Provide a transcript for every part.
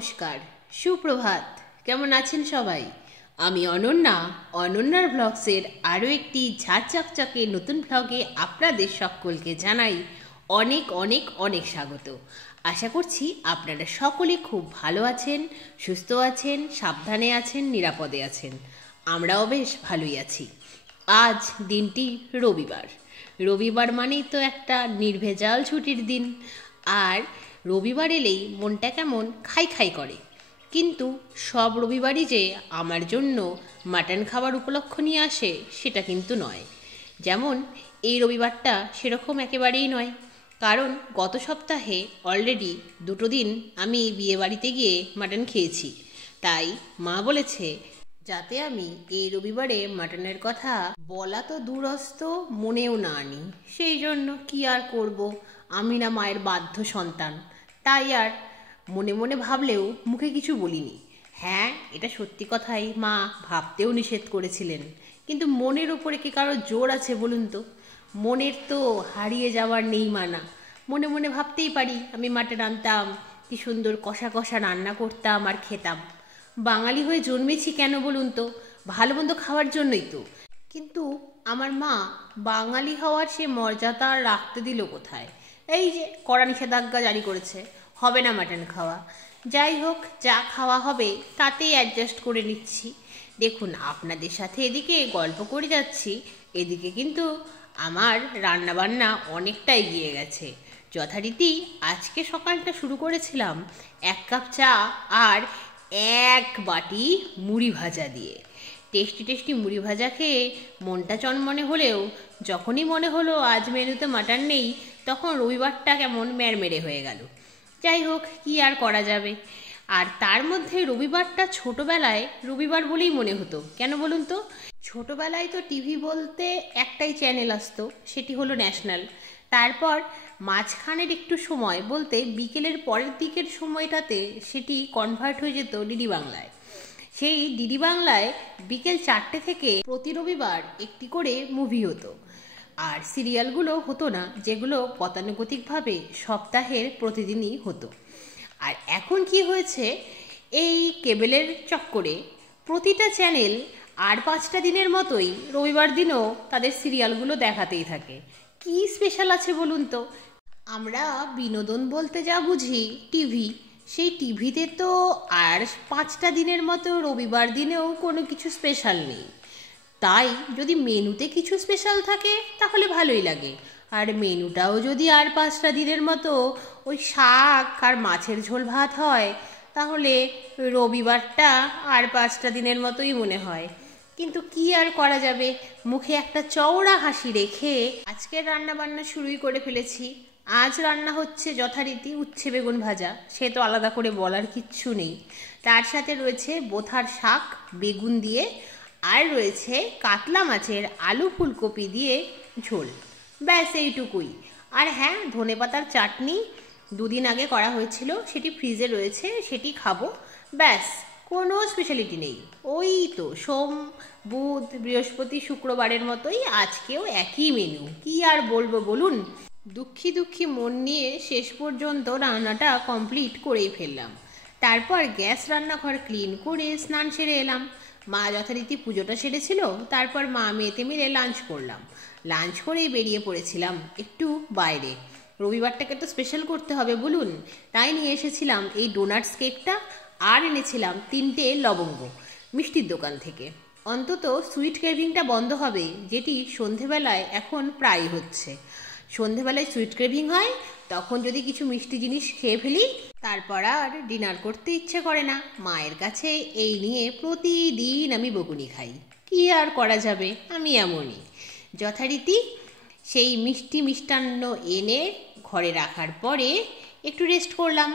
নমস্কার, সুপ্রভাত। কেমন আছেন সবাই? আমি অনন্যার ব্লগসের আরও একটি ঝাঁ চকচকে নতুন ব্লগে আপনাদের সকলকে জানাই অনেক অনেক অনেক স্বাগত। আশা করছি আপনারা সকলে খুব ভালো আছেন, সুস্থ আছেন, সাবধানে আছেন, নিরাপদে আছেন। আমরাও বেশ ভালোই আছি। আজ দিনটি রবিবার। রবিবার মানেই তো একটা নির্ভেজাল ছুটির দিন। আর রবিবার এলেই মনটা কেমন খাই খাই করে। কিন্তু সব রবিবারই যে আমার জন্য মাটন খাবার উপলক্ষ নিয়ে আসে সেটা কিন্তু নয়। যেমন এই রবিবারটা সেরকম একেবারেই নয়, কারণ গত সপ্তাহে অলরেডি 2 দিন আমি বিয়েবাড়িতে গিয়ে মাটন খেয়েছি। তাই মা বলেছে যাতে আমি এই রবিবারে মাটনের কথা বলা তো দূরস্থ, মনেও না আনি। সেই জন্য কি আর করব, আমি না মায়ের বাধ্য সন্তান। তাই আর মনে মনে ভাবলেও মুখে কিছু বলিনি। হ্যাঁ, এটা সত্যি কথাই, মা ভাবতেও নিষেধ করেছিলেন। কিন্তু মনের ওপরে কি কারো জোর আছে বলুন তো? মনের তো হারিয়ে যাওয়ার নেই মানা। মনে মনে ভাবতেই পারি আমি মাটন আনতাম, কি সুন্দর কষা কষা রান্না করতাম আর খেতাম। বাঙালি হয়ে জন্মেছি কেন বলুন তো? ভালো মন্দ খাওয়ার জন্যই তো। কিন্তু আমার মা বাঙালি হওয়ার সে মর্যাদা আর রাখতে দিল কোথায়? এই যে কড়া নিষেধাজ্ঞা জারি করেছে, হবে না মাটন খাওয়া। যাই হোক, যা খাওয়া হবে তাতেই অ্যাডজাস্ট করে নিচ্ছি। দেখুন, আপনাদের সাথে এদিকে গল্প করে যাচ্ছি, এদিকে কিন্তু আমার রান্নাবান্না অনেকটা এগিয়ে গেছে। যথারীতি আজকে সকালটা শুরু করেছিলাম 1 কাপ চা আর 1 বাটি মুড়ি ভাজা দিয়ে। টেস্টি টেস্টি মুড়ি ভাজা খেয়ে মনটা চনমনে হলেও যখনই মনে হলো আজ মেনুতে মাটন নেই, তখন রবিবারটা কেমন ম্যাড়মেড়ে হয়ে গেল। যাই হোক, কি আর করা যাবে। আর তার মধ্যে রবিবারটা ছোটবেলায় রবিবার বলেই মনে হতো। কেন বলুন তো? ছোটবেলায় তো টিভি বলতে একটাই চ্যানেল আসতো, সেটি হলো ন্যাশনাল। তারপর মাঝখানের একটু সময় বলতে বিকেলের পরের দিকের সময়টাতে সেটি কনভার্ট হয়ে যেত ডিডি বাংলায়। সেই ডিডি বাংলায় বিকেল 4টে থেকে প্রতি রবিবার একটি করে মুভি হতো। আর সিরিয়ালগুলো হতো না, যেগুলো গতানুগতিকভাবে সপ্তাহের প্রতিদিনই হতো। আর এখন কি হয়েছে, এই কেবেলের চক্করে প্রতিটা চ্যানেল আর 5টা দিনের মতোই রবিবার দিনও তাদের সিরিয়ালগুলো দেখাতেই থাকে। কি স্পেশাল আছে বলুন তো? আমরা বিনোদন বলতে যা বুঝি টিভি, সেই টিভিতে তো আর 5টা দিনের মতো রবিবার দিনেও কোনো কিছু স্পেশাল নেই। তাই যদি মেনুতে কিছু স্পেশাল থাকে তাহলে ভালোই লাগে। আর মেনুটাও যদি আর 5টা দিনের মতো ওই শাক আর মাছের ঝোল ভাত হয়, তাহলে রবিবারটা আর 5টা দিনের মতোই মনে হয়। কিন্তু কি আর করা যাবে, মুখে একটা চওড়া হাসি রেখে আজকের রান্না বান্না শুরুই করে ফেলেছি। আজ রান্না হচ্ছে যথারীতি উচ্ছে বেগুন ভাজা, সে তো আলাদা করে বলার কিচ্ছু নেই। তার সাথে রয়েছে বোথার শাক বেগুন দিয়ে, আর রয়েছে কাতলা মাছের আলু ফুলকপি দিয়ে ঝোল। ব্যাস এইটুকুই। আর হ্যাঁ, ধনেপাতার চাটনি 2 দিন আগে করা হয়েছিল, সেটি ফ্রিজে রয়েছে, সেটি খাবো। ব্যাস, কোনো স্পেশালিটি নেই। ওই তো সোম বুধ বৃহস্পতি শুক্রবারের মতোই আজকেও একই মেনু। কি আর বলবো বলুন? দুঃখী দুঃখী মন নিয়ে শেষ পর্যন্ত রান্নাটা কমপ্লিট করেই ফেললাম। তারপর গ্যাস রান্নাঘর ক্লিন করে স্নান সেরে এলাম। মা যথারীতি পুজোটা সেরেছিল, তারপর মা মেয়েতে মিলে লাঞ্চ করলাম। লাঞ্চ করেই বেরিয়ে পড়েছিলাম একটু বাইরে। রবিবারটাকে তো স্পেশাল করতে হবে বলুন, তাই নিয়ে এসেছিলাম এই ডোনাটস কেকটা, আর এনেছিলাম 3টে লবঙ্গ মিষ্টির দোকান থেকে। অন্তত সুইট ক্রেভিংটা বন্ধ হবে, যেটি সন্ধেবেলায় এখন প্রায় হচ্ছে। সন্ধেবেলায় সুইট ক্রেভিং হয়, তখন যদি কিছু মিষ্টি জিনিস খেয়ে ফেলি, তারপর আর ডিনার করতে ইচ্ছে করে না। মায়ের কাছে এই নিয়ে প্রতিদিন আমি বকুনি খাই। কি আর করা যাবে, আমি এমনই। যথারীতি সেই মিষ্টি মিষ্টান্ন এনে ঘরে রাখার পরে একটু রেস্ট করলাম।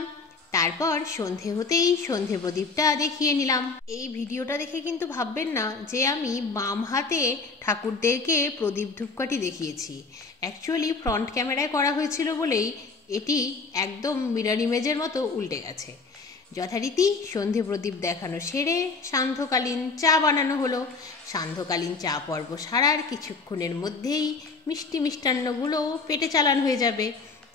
তারপর সন্ধে হতেই সন্ধে প্রদীপটা দেখিয়ে নিলাম। এই ভিডিওটা দেখে কিন্তু ভাববেন না যে আমি বাম হাতে ঠাকুরদেরকে প্রদীপ ধূপকাঠি দেখিয়েছি। অ্যাকচুয়ালি ফ্রন্ট ক্যামেরায় করা হয়েছিল বলেই এটি একদম মিরর ইমেজের মতো উল্টে গেছে। যথারীতি সন্ধে প্রদীপ দেখানো সেরে সান্ধ্যকালীন চা বানানো হলো। সান্ধ্যকালীন চা পর্ব সারার কিছুক্ষণের মধ্যেই মিষ্টি মিষ্টান্নগুলো পেটে চালান হয়ে যাবে।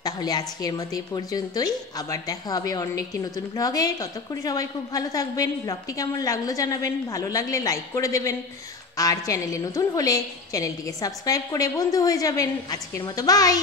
তাহলে আজকের মতো এই পর্যন্তই, আবার দেখা হবে অন্য একটি নতুন ব্লগে। ততক্ষণ সবাই খুব ভালো থাকবেন। ব্লগটি কেমন লাগলো জানাবেন, ভালো লাগলে লাইক করে দেবেন, আর চ্যানেলে নতুন হলে চ্যানেলটিকে সাবস্ক্রাইব করে বন্ধু হয়ে যাবেন। আজকের মতো বাই।